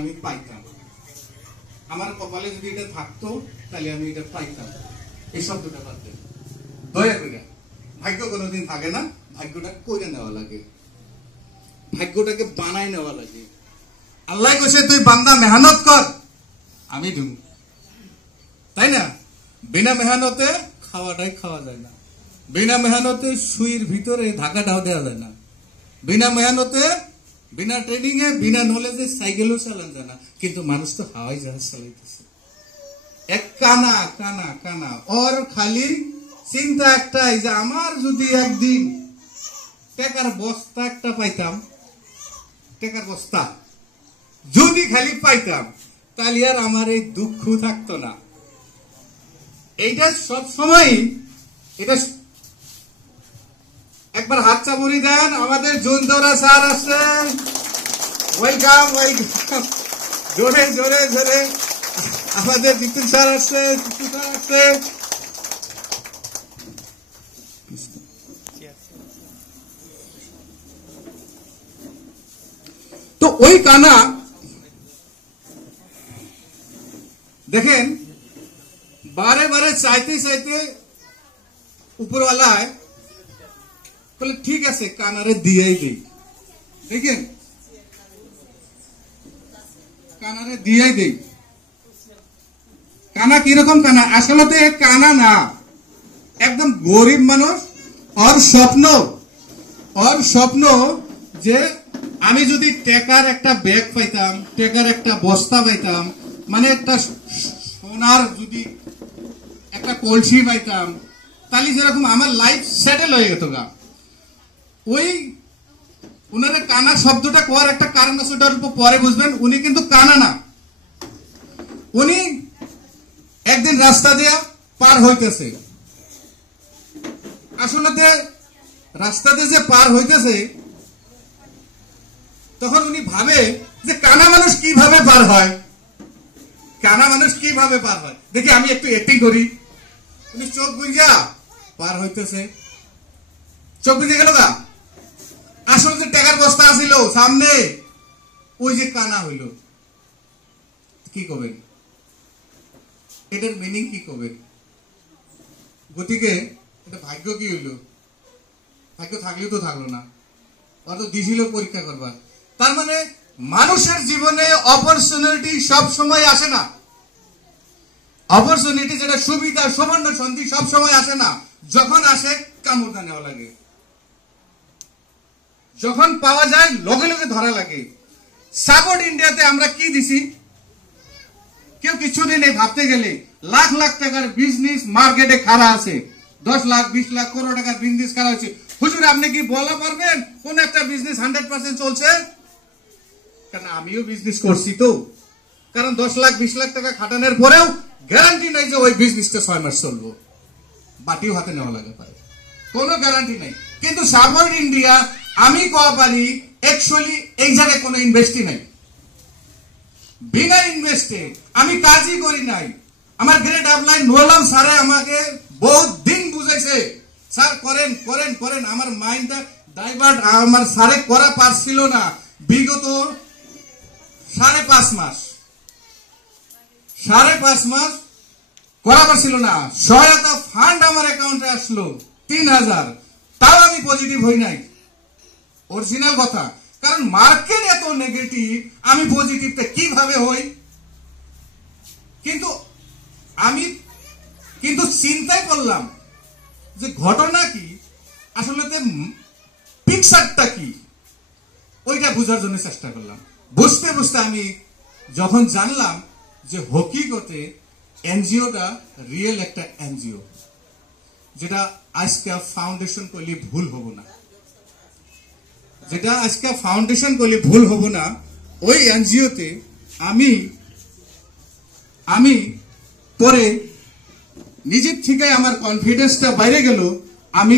আমি পাইতাম, আমার কপালে যদি এটা থাকতো তাহলে আমি এটা পাইতাম। এই শব্দটা বাদ দেন দয়া করে। ভাগ্য কোনোদিন থাকে না, ভাগ্যটা করে নেওয়া লাগে, ভাগ্যটাকে বানাই নেওয়া লাগে। আল্লাহ কইছে তুই বান্দা মেহনত কর, আমি দিব, তাই না? বিনা মেহনতে খাওয়াটাই খাওয়া যায় না, বিনা মেহনতে সুইয়ের ভিতরে ধাক্কাটাও দেওয়া যায় না, বিনা মেহনতে, বিনা ট্রেনিং এ, বিনা নলেজে সাইকেলও চালান যায় না। কিন্তু মানুষ তো হাওয়াই জাহাজ চালাইতেছে। এক কানা কানা কানা, ওর খালি চিন্তা একটাই যে আমার যদি একদিন টাকার বস্তা একটা পাইতাম, টাকার বস্তা যদি খালি পাইতাম, তাহলে আর আমার এই দুঃখ থাকতো না। এইটা সব সময়, এটা একবার হাত চাপুরি দেন। আমাদের জুনদরা স্যার আসছে, ওয়েলকাম ওয়েলকাম, জোরে জোরে জোরে। আমাদের জিতুন স্যার আসছে, জিতু স্যার আসছে। তো ওই কানা দেখেন বারে বারে চাইতে চাইতে উপরওয়ালায় বলে ঠিক আছে কানারে দিয়েই দিই। দেখেন কানারে দিয়েই দিই। কানা কিরকম কানা? আসলে কানা না, একদম গরিব মানুষ। ওর স্বপ্ন যে আমি যদি টাকার একটা ব্যাগ পাইতাম, টাকার একটা বস্তা পাইতাম, মানে একটা সোনার যদি একটা কলসি পাইতাম, তাহলে যেরকম আমার লাইফ সেটেল হয়ে যেত গা। ওই উনারে কানা শব্দটা কোয়ার একটা কারণ আছে, ওটার উপর পরে বুঝবেন। উনি কিন্তু কানা না, উনি একদিন রাস্তা দিয়ে পার হইতেছে। আসলে রাস্তাতে যে পার হইতেছে, তখন উনি ভাবে যে কানা মানুষ কিভাবে পার হয়, কানা মানুষ কিভাবে পার হয়। দেখি আমি একটু অ্যাক্টিং করি। উনি চোখ বুঝা পার হইতেছে, চোখ বুঝে গেল গা। আসলে যে টাকার বস্তা আসিল সামনে, ওই যে কানা হইল। কি করবেন? এটার মিনিং কি করবেন? গতিকে এটা ভাগ্য কি হইল? ভাগ্য থাকলেও তো থাকলো না, অত দিছিল পরীক্ষা করবার। তার মানে মানুষের জীবনে অপরচুনিটি সব সময় আসে না। অপরচুনিটি যেটা সুবিধা, সুবর্ণ সন্ধি সব সময় আসে না। যখন আসে কামড় নেওয়া লাগে, যখন পাওয়া যায় লগে লগে ধরা লাগে। সাপোর্ট ইন্ডিয়াতে আমরা কি দিছি? কেউ কিছুদিন এই ভাবতে গেলে লাখ লাখ টাকার বিজনেস মার্কেটে খাড়া আছে, 10 লাখ 20 লাখ কোটি টাকার বিজনেস খাড়া হচ্ছে। হুজুর আপনি কি বলা পারবেন কোন একটা বিজনেস 100% চলছে? কারণ আমিও বিজনেস করছি তো। কারণ 10 লাখ 20 লাখ টাকা খাটানোর পরেও গ্যারান্টি নাই যে ওই বিজনেসটা 6 মাস চলবো। বাটিও হাতে নেওয়া লাগে পারে, কোনো গ্যারান্টি নাই। কিন্তু সাপোর্ট ইন্ডিয়া আমি কওয়া পারি অ্যাকচুয়ালি এই জায়গায় কোনো ইনভেস্টই নাই। বিনা ইনভেস্টে আমি কাজই করি নাই। আমার গ্রেড আপলাইন নোলাম স্যারে আমাকে বহুত দিন বুঝাইছে, স্যার করেন করেন করেন। আমার মাইন্ডটা ডাইভার্ট, আমার স্যারে করা পারছিল না। বিগত 5.5 মাস করা পারছিল না। সহায়তা ফান্ড আমার অ্যাকাউন্টে আসলো 3000, তাও আমি পজিটিভ হই নাই। অরিজিনাল কথা, কারণ মার্কেট এত নেগেটিভ, আমি পজিটিভটা কিভাবে হই? আমি চিন্তাই করলাম যে ঘটনা কি, আসলে পিকচারটা কি, ওইটা বোঝার জন্য চেষ্টা করলাম। বুঝতে বুঝতে আমি যখন জানলাম যে হকিকতে এনজিওটা রিয়েল একটা এনজিও, যেটা আজকে ফাউন্ডেশন করলে ভুল হব না, যেটা আজকে ফাউন্ডেশন করলে ভুল হব না। ওই এনজিওতে আমি পরে নিজের থেকে আমার কনফিডেন্সটা বাইরে গেল। আমি